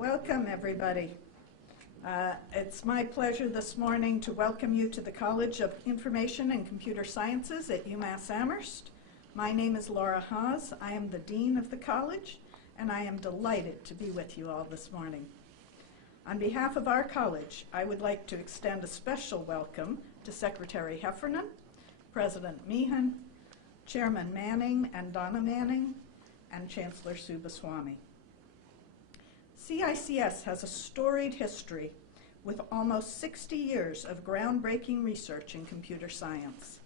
Welcome, everybody. It's my pleasure this morning to welcome you to the College of Information and Computer Sciences at UMass Amherst. My name is Laura Haas. I am the Dean of the College, and I am delighted to be with you all this morning. On behalf of our college, I would like to extend a special welcome to Secretary Heffernan, President Meehan, Chairman Manning and Donna Manning, and Chancellor Subbaswamy. CICS has a storied history with almost 60 years of groundbreaking research in computer science.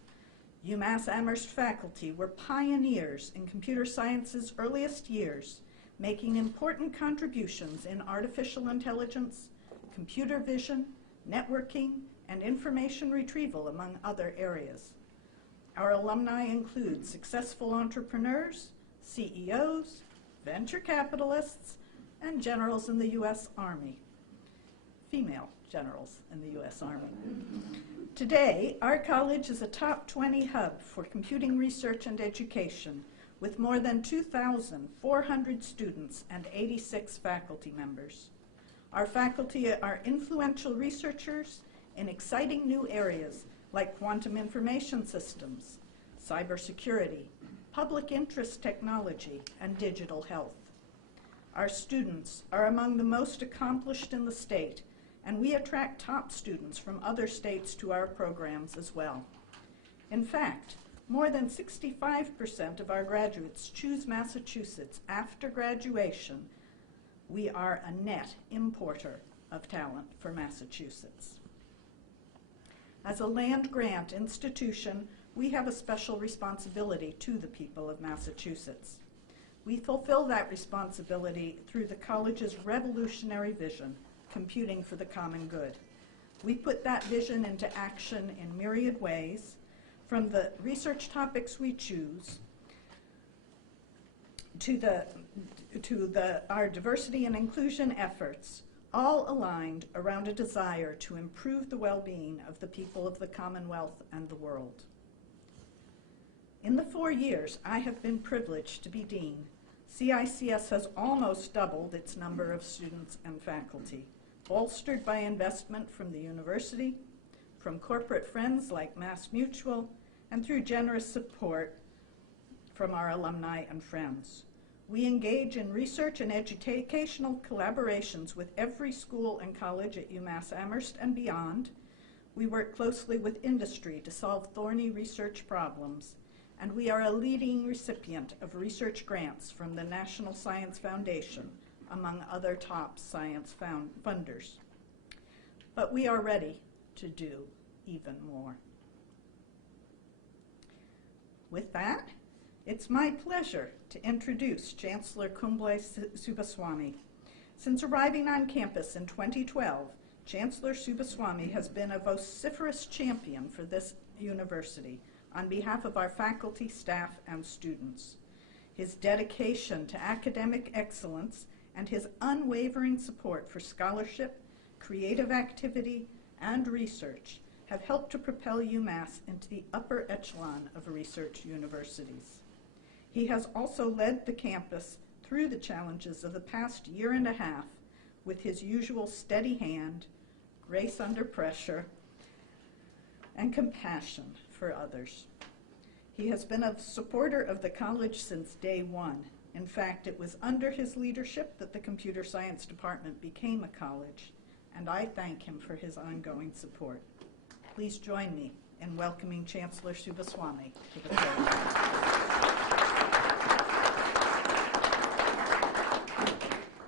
UMass Amherst faculty were pioneers in computer science's earliest years, making important contributions in artificial intelligence, computer vision, networking, and information retrieval, among other areas. Our alumni include successful entrepreneurs, CEOs, venture capitalists, and generals in the U.S. Army, female generals in the U.S. Army. Today, our college is a top 20 hub for computing research and education, with more than 2,400 students and 86 faculty members. Our faculty are influential researchers in exciting new areas like quantum information systems, cybersecurity, public interest technology, and digital health. Our students are among the most accomplished in the state, and we attract top students from other states to our programs as well. In fact, more than 65% of our graduates choose Massachusetts after graduation. We are a net importer of talent for Massachusetts. As a land-grant institution, we have a special responsibility to the people of Massachusetts. We fulfill that responsibility through the college's revolutionary vision, computing for the common good. We put that vision into action in myriad ways, from the research topics we choose to our diversity and inclusion efforts, all aligned around a desire to improve the well-being of the people of the Commonwealth and the world. In the 4 years I have been privileged to be dean, CICS has almost doubled its number of students and faculty, bolstered by investment from the university, from corporate friends like MassMutual, and through generous support from our alumni and friends. We engage in research and educational collaborations with every school and college at UMass Amherst and beyond. We work closely with industry to solve thorny research problems, and we are a leading recipient of research grants from the National Science Foundation, among other top science funders. But we are ready to do even more. With that, it's my pleasure to introduce Chancellor Kumble Subbaswamy. Since arriving on campus in 2012, Chancellor Subbaswamy has been a vociferous champion for this university on behalf of our faculty, staff, and students. His dedication to academic excellence and his unwavering support for scholarship, creative activity, and research have helped to propel UMass into the upper echelon of research universities. He has also led the campus through the challenges of the past year and a half with his usual steady hand, grace under pressure, and compassion for others. He has been a supporter of the college since day one. In fact, it was under his leadership that the Computer Science Department became a college, and I thank him for his ongoing support. Please join me in welcoming Chancellor Subbaswamy to the podium.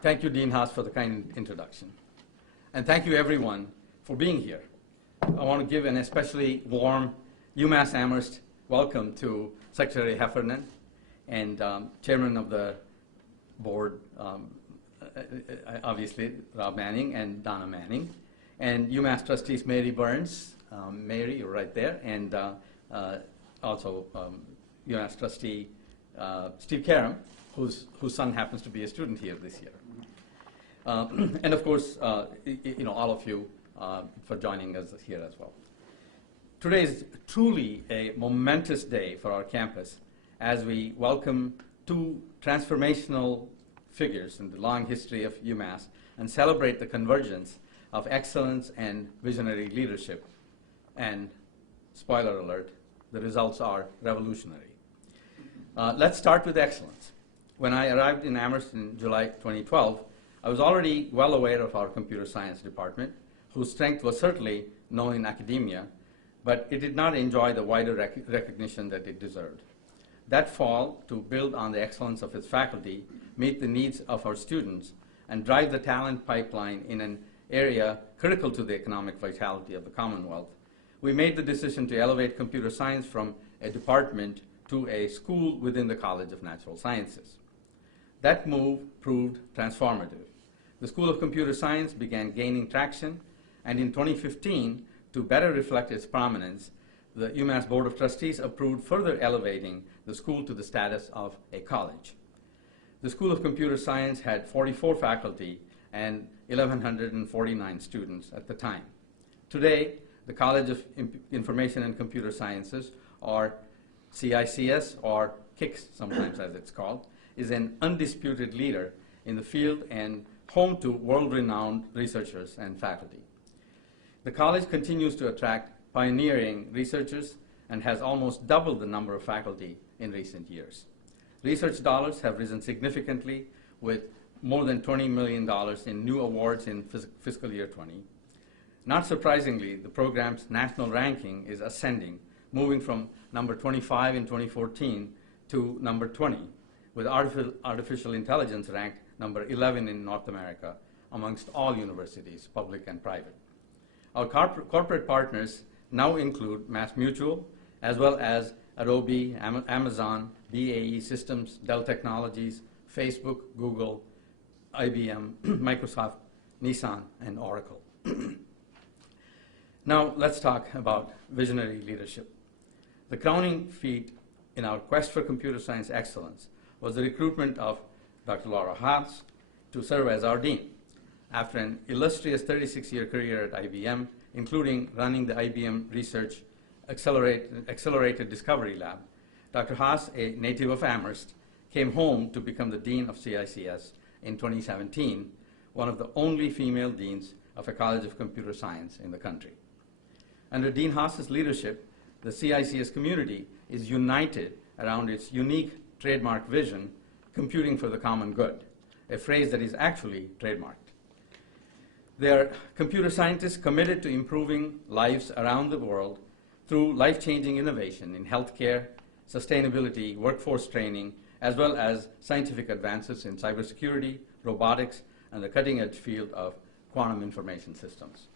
Thank you, Dean Haas, for the kind introduction. And thank you, everyone, for being here. I want to give an especially warm UMass Amherst welcome to Secretary Heffernan and Chairman of the Board, obviously, Rob Manning and Donna Manning, and UMass Trustees Mary Burns. Mary, you're right there, and also UMass Trustee Steve Karam, whose son happens to be a student here this year. And of course, all of you for joining us here as well. Today is truly a momentous day for our campus as we welcome two transformational figures in the long history of UMass and celebrate the convergence of excellence and visionary leadership. And spoiler alert, the results are revolutionary. Let's start with excellence. When I arrived in Amherst in July 2012, I was already well aware of our computer science department, whose strength was certainly known in academia, but it did not enjoy the wider recognition that it deserved. That fall, to build on the excellence of its faculty, meet the needs of our students, and drive the talent pipeline in an area critical to the economic vitality of the Commonwealth, we made the decision to elevate computer science from a department to a school within the College of Natural Sciences. That move proved transformative. The School of Computer Science began gaining traction, and in 2015, to better reflect its prominence, the UMass Board of Trustees approved further elevating the school to the status of a college. The School of Computer Science had 44 faculty and 1,149 students at the time. Today, the College of Information and Computer Sciences, or CICS, or Cics sometimes as it's called, is an undisputed leader in the field and home to world-renowned researchers and faculty. The college continues to attract pioneering researchers and has almost doubled the number of faculty in recent years. Research dollars have risen significantly, with more than $20 million in new awards in fiscal year 20. Not surprisingly, the program's national ranking is ascending, moving from number 25 in 2014 to number 20, with artificial intelligence ranked number 11 in North America amongst all universities, public and private. Our corporate partners now include MassMutual, as well as Adobe, Amazon, BAE Systems, Dell Technologies, Facebook, Google, IBM, Microsoft, Nissan, and Oracle. Now let's talk about visionary leadership. The crowning feat in our quest for computer science excellence was the recruitment of Dr. Laura Haas to serve as our dean. After an illustrious 36-year career at IBM, including running the IBM Research Accelerated Discovery Lab, Dr. Haas, a native of Amherst, came home to become the dean of CICS in 2017, one of the only female deans of a College of Computer Science in the country. Under Dean Haas's leadership, the CICS community is united around its unique trademark vision, computing for the common good, a phrase that is actually trademarked. They are computer scientists committed to improving lives around the world through life-changing innovation in healthcare, sustainability, workforce training, as well as scientific advances in cybersecurity, robotics, and the cutting-edge field of quantum information systems.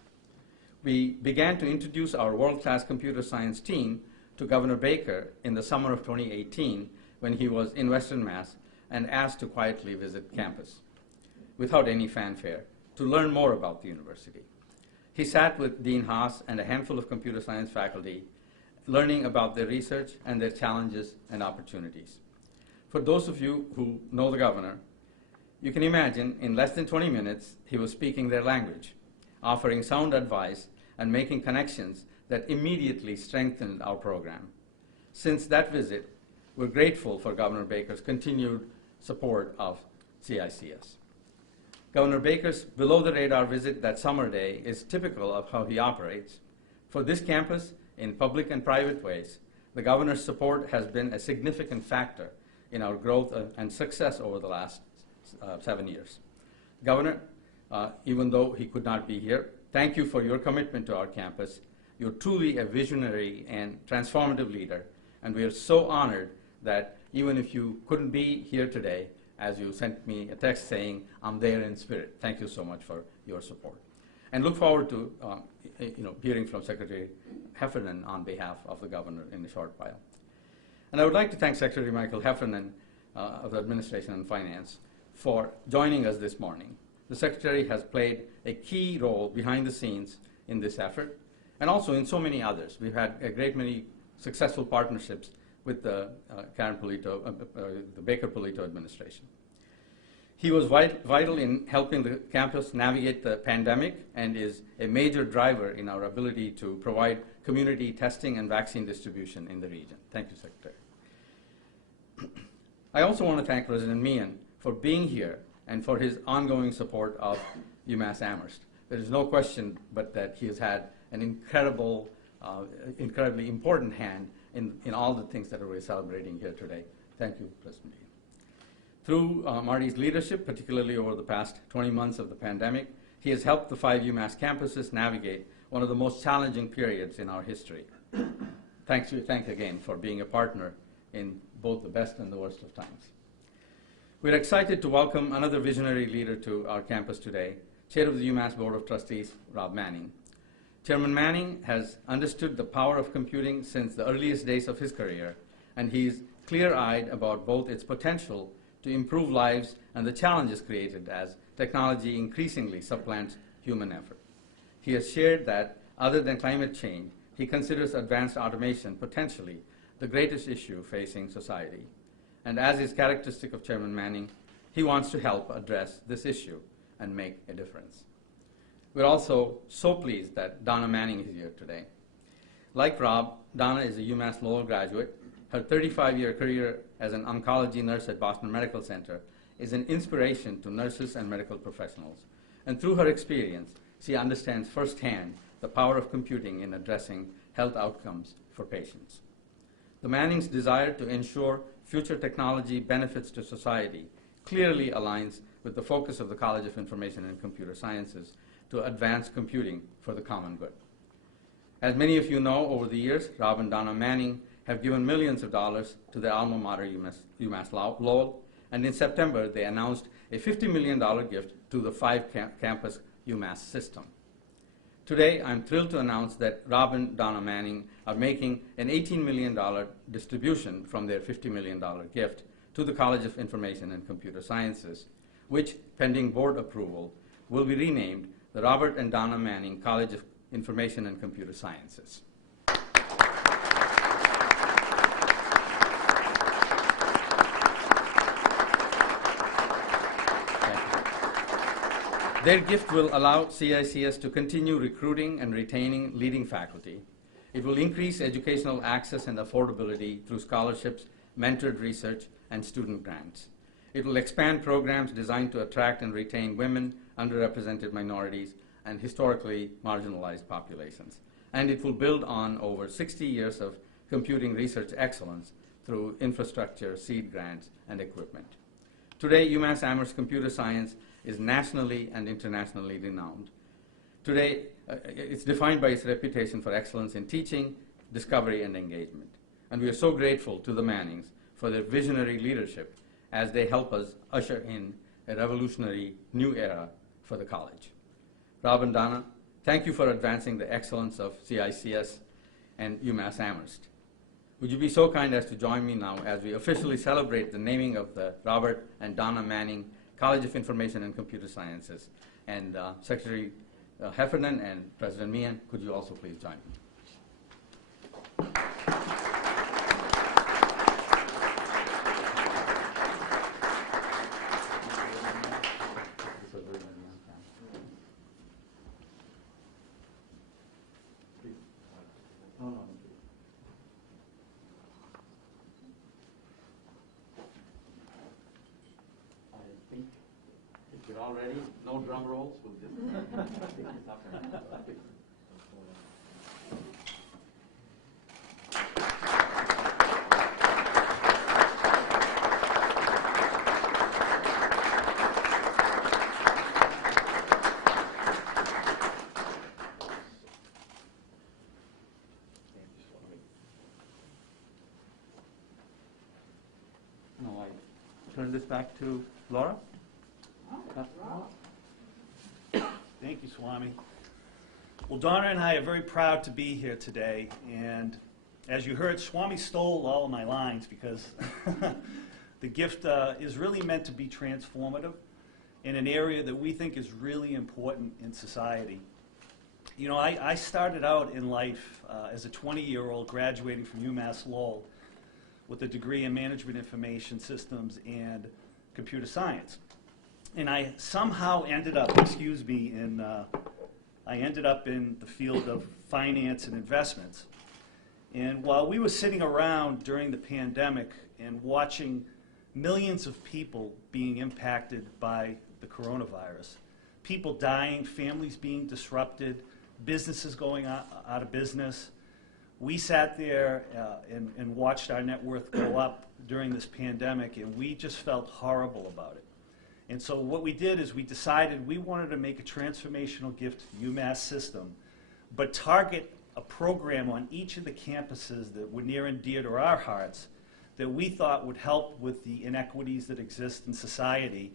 We began to introduce our world-class computer science team to Governor Baker in the summer of 2018 when he was in Western Mass and asked to quietly visit campus without any fanfare to learn more about the university. He sat with Dean Haas and a handful of computer science faculty, learning about their research and their challenges and opportunities. For those of you who know the governor, you can imagine in less than 20 minutes, he was speaking their language, offering sound advice and making connections that immediately strengthened our program. Since that visit, we're grateful for Governor Baker's continued support of CICS. Governor Baker's below-the-radar visit that summer day is typical of how he operates. For this campus, in public and private ways, the governor's support has been a significant factor in our growth and success over the last 7 years. Governor, even though he could not be here, thank you for your commitment to our campus. You're truly a visionary and transformative leader, and we are so honored that even if you couldn't be here today, as you sent me a text saying, I'm there in spirit. Thank you so much for your support. And look forward to hearing from Secretary Heffernan on behalf of the governor in a short while. And I would like to thank Secretary Michael Heffernan of the Administration and Finance for joining us this morning. The Secretary has played a key role behind the scenes in this effort, and also in so many others. We've had a great many successful partnerships with the the Baker-Polito administration. He was vital in helping the campus navigate the pandemic and is a major driver in our ability to provide community testing and vaccine distribution in the region. Thank you, Secretary. I also want to thank President Meehan for being here and for his ongoing support of UMass Amherst. There is no question but that he has had an incredibly important hand in all the things that we're celebrating here today. Thank you, President Meehan. Through Marty's leadership, particularly over the past 20 months of the pandemic, he has helped the 5 UMass campuses navigate one of the most challenging periods in our history. Thanks again for being a partner in both the best and the worst of times. We're excited to welcome another visionary leader to our campus today, Chair of the UMass Board of Trustees, Rob Manning. Chairman Manning has understood the power of computing since the earliest days of his career, and he's clear-eyed about both its potential to improve lives and the challenges created as technology increasingly supplants human effort. He has shared that, other than climate change, he considers advanced automation potentially the greatest issue facing society. And as is characteristic of Chairman Manning, he wants to help address this issue and make a difference. We're also so pleased that Donna Manning is here today. Like Rob, Donna is a UMass Lowell graduate. Her 35-year career as an oncology nurse at Boston Medical Center is an inspiration to nurses and medical professionals. And through her experience, she understands firsthand the power of computing in addressing health outcomes for patients. The Mannings' desire to ensure future technology benefits to society clearly aligns with the focus of the College of Information and Computer Sciences to advance computing for the common good. As many of you know, over the years, Rob and Donna Manning have given millions of dollars to their alma mater, UMass Lowell, and in September they announced a $50 million gift to the 5-campus UMass system. Today, I'm thrilled to announce that Rob and Donna Manning are making an $18 million distribution from their $50 million gift to the College of Information and Computer Sciences, which, pending board approval, will be renamed the Robert and Donna Manning College of Information and Computer Sciences. Their gift will allow CICS to continue recruiting and retaining leading faculty. It will increase educational access and affordability through scholarships, mentored research, and student grants. It will expand programs designed to attract and retain women, underrepresented minorities, and historically marginalized populations. And it will build on over 60 years of computing research excellence through infrastructure, seed grants, and equipment. Today, UMass Amherst Computer Science is nationally and internationally renowned. Today, it's defined by its reputation for excellence in teaching, discovery, and engagement. And we are so grateful to the Mannings for their visionary leadership as they help us usher in a revolutionary new era for the college. Rob and Donna, thank you for advancing the excellence of CICS and UMass Amherst. Would you be so kind as to join me now as we officially celebrate the naming of the Robert and Donna Manning College of Information and Computer Sciences. And Secretary Heffernan and President Meehan, could you also please join me? Already, no drum rolls. We'll just pick this up and no, I turn this back to Laura. Thank you, Swami. Well, Donna and I are very proud to be here today, and as you heard, Swami stole all of my lines because the gift is really meant to be transformative in an area that we think is really important in society. You know, I started out in life as a 20-year-old graduating from UMass Lowell with a degree in Management Information Systems and Computer Science. And I somehow ended up, I ended up in the field of finance and investments. And while we were sitting around during the pandemic and watching millions of people being impacted by the coronavirus. People dying, families being disrupted, businesses going out of business. We sat there and watched our net worth go up during this pandemic, and we just felt horrible about it. And so what we did is we decided we wanted to make a transformational gift to the UMass system, but target a program on each of the campuses that were near and dear to our hearts that we thought would help with the inequities that exist in society,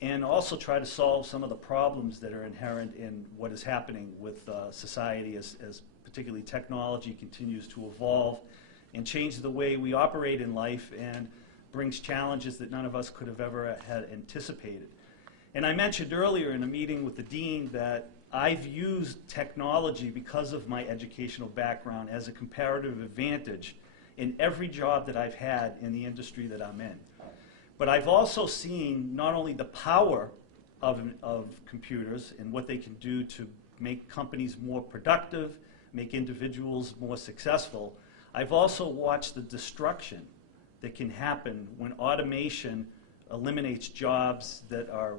and also try to solve some of the problems that are inherent in what is happening with society as particularly technology continues to evolve and change the way we operate in life and brings challenges that none of us could have ever had anticipated. And I mentioned earlier in a meeting with the dean that I've used technology because of my educational background as a comparative advantage in every job that I've had in the industry that I'm in. But I've also seen not only the power of computers and what they can do to make companies more productive, make individuals more successful, I've also watched the destruction that can happen when automation eliminates jobs that are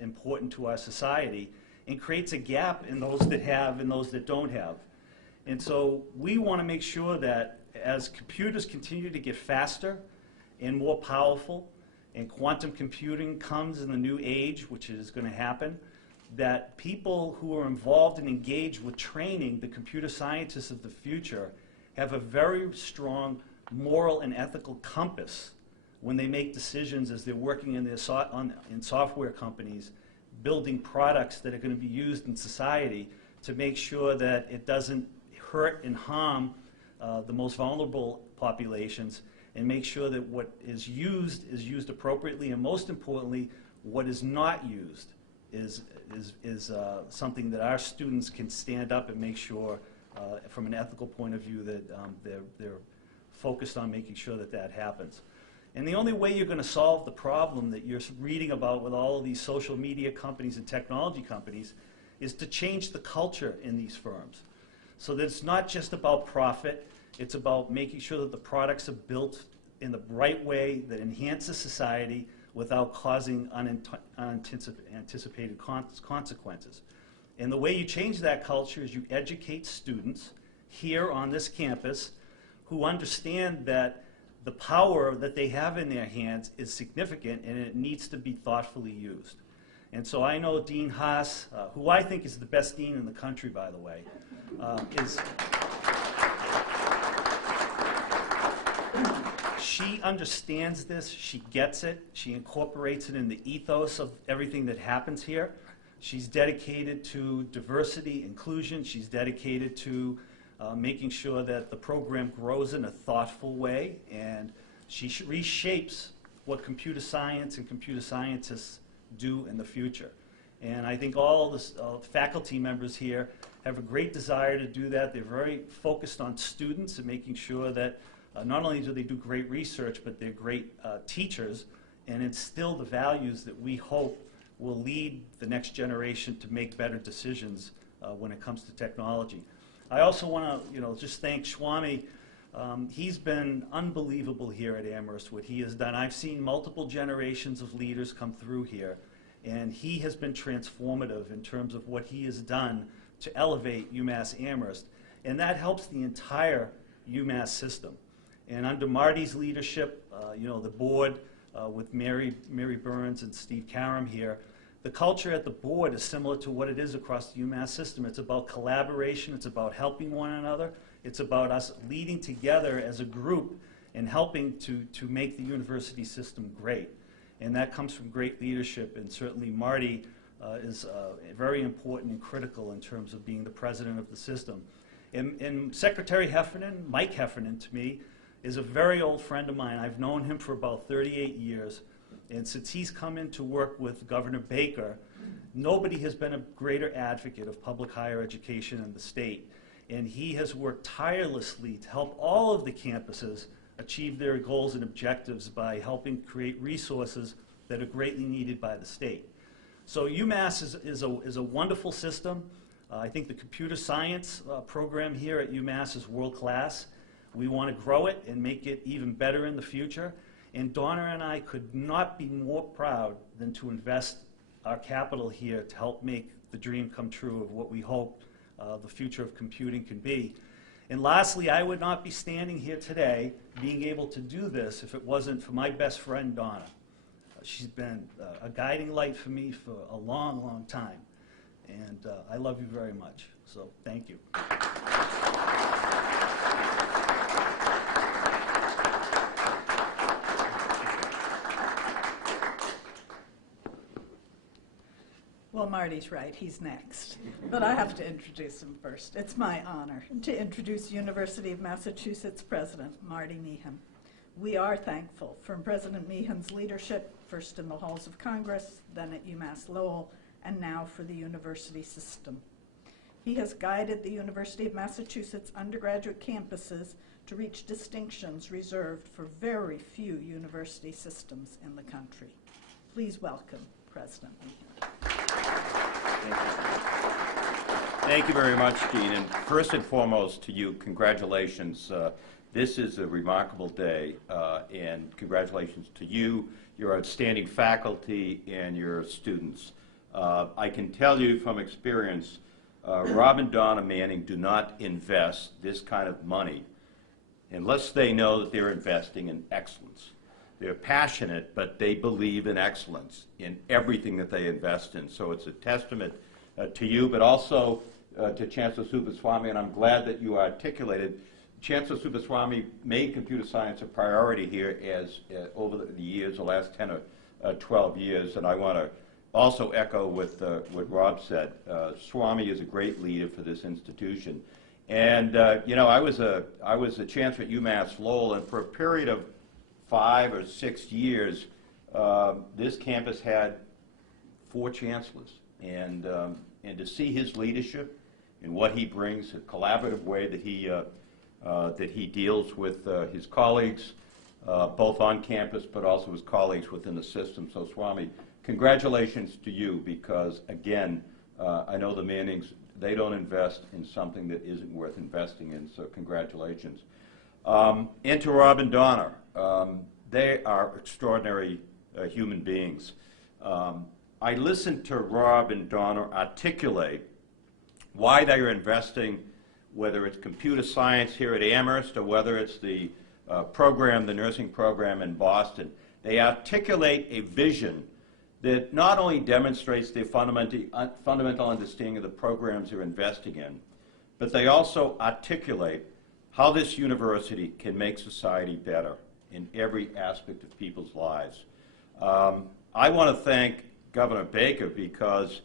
important to our society and creates a gap in those that have and those that don't have. And so we want to make sure that as computers continue to get faster and more powerful, and quantum computing comes in the new age, which is going to happen, that people who are involved and engaged with training the computer scientists of the future have a very strong moral and ethical compass when they make decisions as they're working in software companies, building products that are going to be used in society to make sure that it doesn't hurt and harm the most vulnerable populations, and make sure that what is used appropriately, and most importantly, what is not used is something that our students can stand up and make sure, from an ethical point of view, that they're focused on making sure that that happens. And the only way you're going to solve the problem that you're reading about with all of these social media companies and technology companies is to change the culture in these firms, so that it's not just about profit. It's about making sure that the products are built in the right way that enhances society without causing unanticipated consequences. And the way you change that culture is you educate students here on this campus who understand that the power that they have in their hands is significant and it needs to be thoughtfully used. And so I know Dean Haas, who I think is the best dean in the country, by the way, she understands this, she gets it, she incorporates it in the ethos of everything that happens here. She's dedicated to diversity, inclusion, she's dedicated to making sure that the program grows in a thoughtful way, and she reshapes what computer science and computer scientists do in the future. And I think all the faculty members here have a great desire to do that. They're very focused on students and making sure that not only do they do great research, but they're great teachers and instill the values that we hope will lead the next generation to make better decisions when it comes to technology. I also want to just thank Swamy. He's been unbelievable here at Amherst, what he has done. I've seen multiple generations of leaders come through here, and he has been transformative in terms of what he has done to elevate UMass Amherst, and that helps the entire UMass system. And under Marty's leadership, the board with Mary Burns and Steve Karam here, the culture at the board is similar to what it is across the UMass system. It's about collaboration, it's about helping one another, it's about us leading together as a group and helping to make the university system great. And that comes from great leadership, and certainly Marty is very important and critical in terms of being the president of the system. And Secretary Heffernan, Mike Heffernan to me, is a very old friend of mine. I've known him for about 38 years. And since he's come in to work with Governor Baker, nobody has been a greater advocate of public higher education in the state. And he has worked tirelessly to help all of the campuses achieve their goals and objectives by helping create resources that are greatly needed by the state. So UMass is a wonderful system. I think the computer science program here at UMass is world class. We want to grow it and make it even better in the future. And Donna and I could not be more proud than to invest our capital here to help make the dream come true of what we hope the future of computing can be. And lastly, I would not be standing here today being able to do this if it wasn't for my best friend, Donna. She's been a guiding light for me for a long, long time. And I love you very much. So thank you. Well, Marty's right, he's next. But I have to introduce him first. It's my honor to introduce University of Massachusetts President Marty Meehan. We are thankful for President Meehan's leadership, first in the halls of Congress, then at UMass Lowell, and now for the university system. He has guided the University of Massachusetts undergraduate campuses to reach distinctions reserved for very few university systems in the country. Please welcome President Meehan. Thank you very much, Dean. And first and foremost to you, congratulations. This is a remarkable day, and congratulations to you, your outstanding faculty, and your students. I can tell you from experience, Rob and Donna Manning do not invest this kind of money unless they know that they're investing in excellence. They're passionate, but they believe in excellence in everything that they invest in. So it's a testament to you, but also to Chancellor Subbaswamy, and I'm glad that you articulated. Chancellor Subbaswamy made computer science a priority here as over the years, the last 10 or 12 years, and I want to also echo what Rob said. Swamy is a great leader for this institution. And you know, I was a chancellor at UMass Lowell, and for a period of 5 or 6 years, this campus had 4 chancellors, and to see his leadership and what he brings, a collaborative way that he deals with his colleagues, both on campus but also his colleagues within the system. So, Swamy, congratulations to you, because again, I know the Mannings, they don't invest in something that isn't worth investing in. So, congratulations. And to Rob and Donna. They are extraordinary human beings. I listened to Rob and Donna articulate why they are investing, whether it's computer science here at Amherst or whether it's the program, the nursing program in Boston. They articulate a vision that not only demonstrates their fundamental understanding of the programs they're investing in, but they also articulate how this university can make society better in every aspect of people's lives. I want to thank Governor Baker because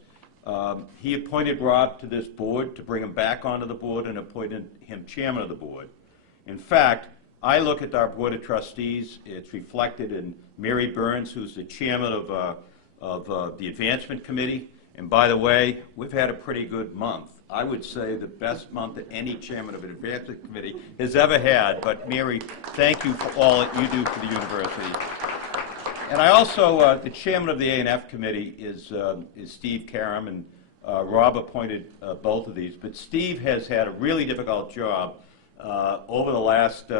he appointed Rob to this board to bring him back onto the board and appointed him chairman of the board. In fact, I look at our board of trustees. It's reflected in Mary Burns, who's the chairman of the advancement committee. And by the way, we've had a pretty good month. I would say the best month that any chairman of an advancement committee has ever had. But Mary, thank you for all that you do for the university. And I also, the chairman of the A&F committee is Steve Karam, and Rob appointed both of these. But Steve has had a really difficult job over the last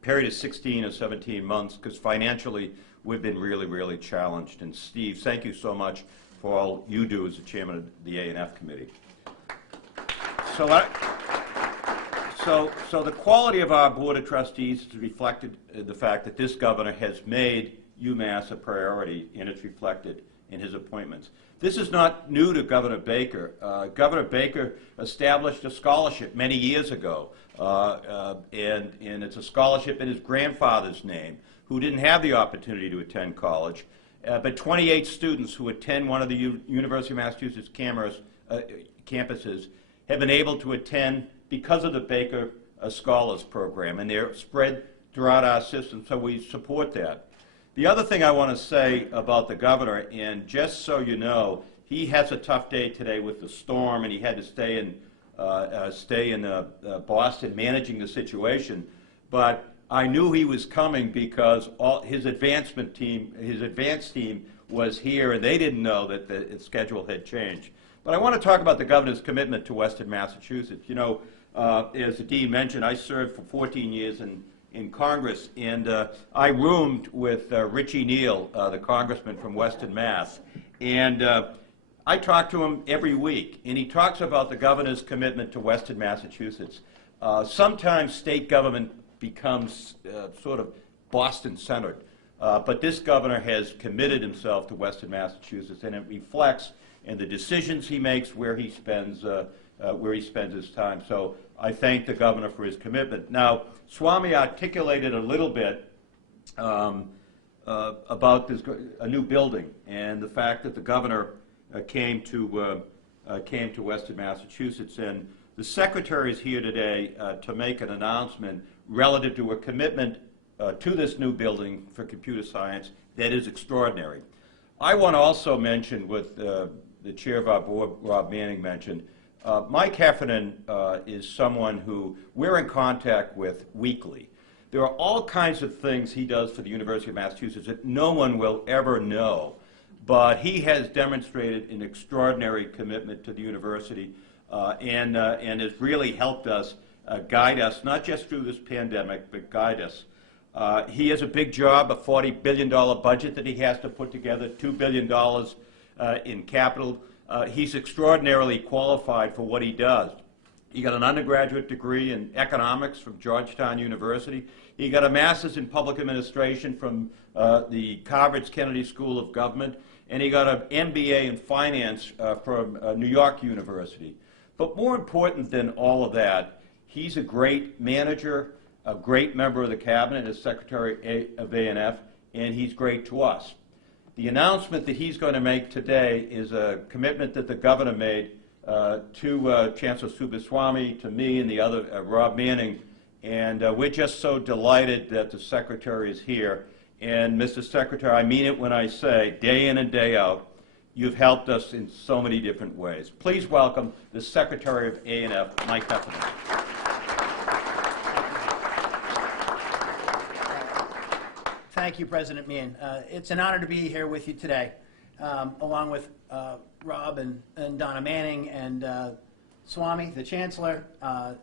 period of 16 or 17 months, because financially we've been really, really challenged. And Steve, thank you so much for all you do as the chairman of the A&F committee. So the quality of our board of trustees is reflected in the fact that this governor has made UMass a priority, and it's reflected in his appointments. This is not new to Governor Baker. Governor Baker established a scholarship many years ago, and it's a scholarship in his grandfather's name, who didn't have the opportunity to attend college. But 28 students who attend one of the University of Massachusetts campuses have been able to attend because of the Baker Scholars Program, and they're spread throughout our system, so we support that. The other thing I want to say about the governor, and just so you know, he has a tough day today with the storm, and he had to stay in Boston managing the situation, but I knew he was coming because his advanced team was here, and they didn't know that the schedule had changed. But I want to talk about the governor's commitment to Western Massachusetts. You know, as the dean mentioned, I served for 14 years in in Congress, and I roomed with Richie Neal, the congressman from Western Mass, and I talk to him every week, and he talks about the governor's commitment to Western Massachusetts. Sometimes state government becomes sort of Boston-centered, but this governor has committed himself to Western Massachusetts, and it reflects in the decisions he makes, where he spends his time. So I thank the governor for his commitment. Now, Swamy articulated a little bit about a new building and the fact that the governor came to Western Massachusetts, and the secretary is here today to make an announcement relative to a commitment to this new building for computer science that is extraordinary. I want to also mention what the chair of our board, Rob Manning, mentioned. Mike Heffernan is someone who we're in contact with weekly. There are all kinds of things he does for the University of Massachusetts that no one will ever know, but he has demonstrated an extraordinary commitment to the university and has really helped us, guide us, not just through this pandemic, but guide us. He has a big job, a $40 billion budget that he has to put together, $2 billion in capital. He's extraordinarily qualified for what he does. He got an undergraduate degree in economics from Georgetown University. He got a master's in public administration from the Carver's Kennedy School of Government, and he got an MBA in finance from New York University. But more important than all of that, he's a great manager, a great member of the cabinet as Secretary of A&F, and he's great to us. The announcement that he's going to make today is a commitment that the governor made to Chancellor Subbaswamy, to me, and the other, Rob Manning, and we're just so delighted that the Secretary is here. And Mr. Secretary, I mean it when I say, day in and day out, you've helped us in so many different ways. Please welcome the Secretary of A&F, Mike Heffernan. Thank you, President Meehan. It's an honor to be here with you today, along with Rob and Donna Manning and Swamy, the Chancellor,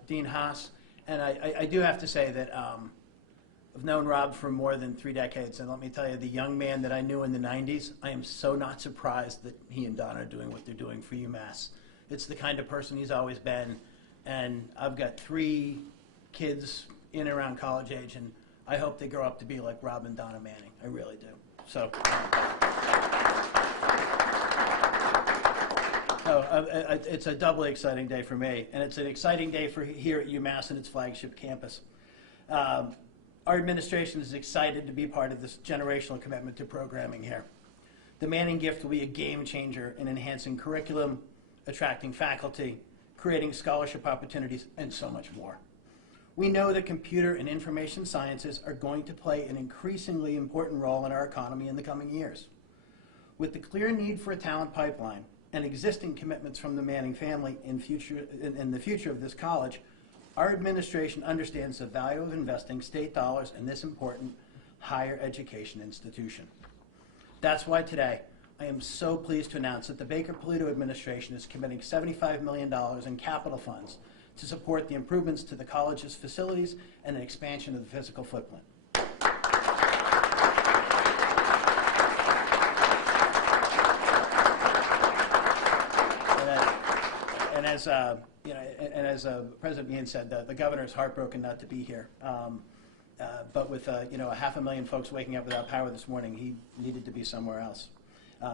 Dean Haas. And I do have to say that I've known Rob for more than 3 decades, and let me tell you, the young man that I knew in the 90s, I am so not surprised that he and Donna are doing what they're doing for UMass. It's the kind of person he's always been, and I've got 3 kids in and around college age, and I hope they grow up to be like Rob and Donna Manning. I really do. So, it's a doubly exciting day for me, and it's an exciting day for here at UMass and its flagship campus. Our administration is excited to be part of this generational commitment to programming here. The Manning gift will be a game changer in enhancing curriculum, attracting faculty, creating scholarship opportunities, and so much more. We know that computer and information sciences are going to play an increasingly important role in our economy in the coming years. With the clear need for a talent pipeline and existing commitments from the Manning family in the future of this college, our administration understands the value of investing state dollars in this important higher education institution. That's why today I am so pleased to announce that the Baker-Polito administration is committing $75 million in capital funds to support the improvements to the college's facilities and an expansion of the physical footprint. And as President Meehan said, the governor is heartbroken not to be here. But with 500,000 folks waking up without power this morning, he needed to be somewhere else.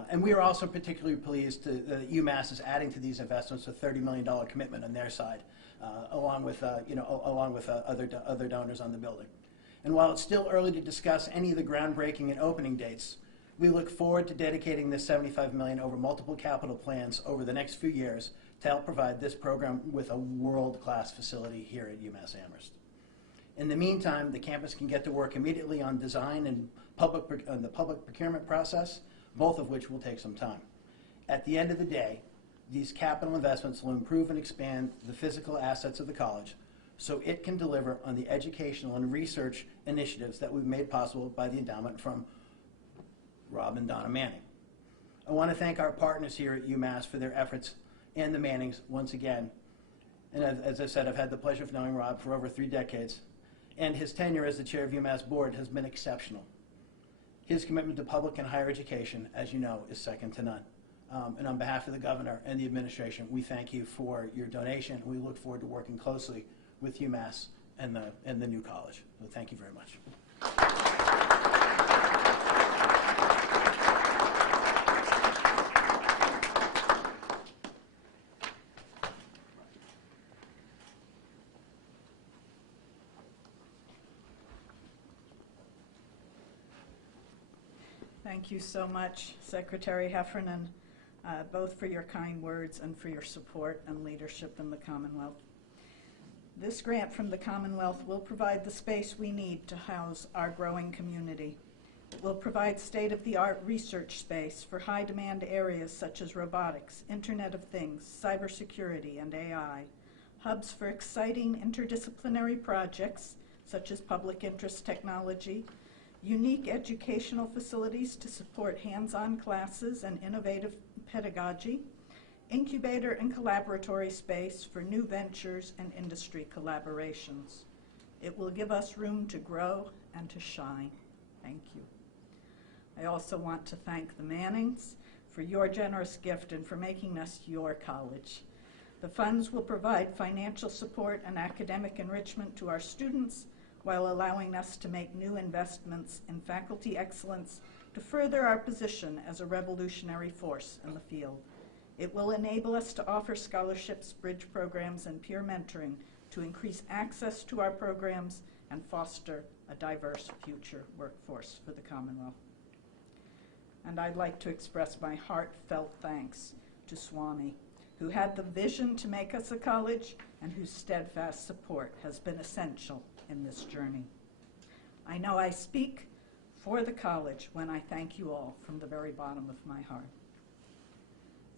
And we are also particularly pleased that UMass is adding to these investments a $30 million commitment on their side, along with other donors on the building. And while it's still early to discuss any of the groundbreaking and opening dates, we look forward to dedicating this $75 million over multiple capital plans over the next few years to help provide this program with a world-class facility here at UMass Amherst. In the meantime, the campus can get to work immediately on design and the public procurement process, both of which will take some time. At the end of the day, these capital investments will improve and expand the physical assets of the college so it can deliver on the educational and research initiatives that we've made possible by the endowment from Rob and Donna Manning. I want to thank our partners here at UMass for their efforts and the Mannings once again. And as I said, I've had the pleasure of knowing Rob for over 3 decades. and his tenure as the chair of UMass Board has been exceptional. His commitment to public and higher education, as you know, is second to none. And on behalf of the governor and the administration, we thank you for your donation. We look forward to working closely with UMass and the new college. So thank you very much. Thank you so much, Secretary Heffernan, both for your kind words and for your support and leadership in the Commonwealth. This grant from the Commonwealth will provide the space we need to house our growing community. It will provide state-of-the-art research space for high-demand areas such as robotics, Internet of Things, cybersecurity, and AI, hubs for exciting interdisciplinary projects such as public interest technology, unique educational facilities to support hands-on classes and innovative pedagogy, incubator and collaboratory space for new ventures and industry collaborations. It will give us room to grow and to shine. Thank you. I also want to thank the Mannings for your generous gift and for making us your college. The funds will provide financial support and academic enrichment to our students while allowing us to make new investments in faculty excellence to further our position as a revolutionary force in the field. It will enable us to offer scholarships, bridge programs, and peer mentoring to increase access to our programs and foster a diverse future workforce for the Commonwealth. And I'd like to express my heartfelt thanks to Swamy, who had the vision to make us a college and whose steadfast support has been essential in this journey. I know I speak for the college when I thank you all from the very bottom of my heart.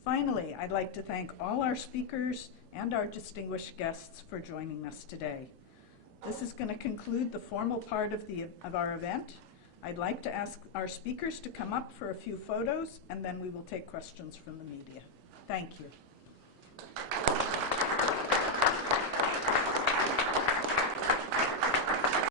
Finally, I'd like to thank all our speakers and our distinguished guests for joining us today. This is going to conclude the formal part of our event. I'd like to ask our speakers to come up for a few photos, and then we will take questions from the media. Thank you.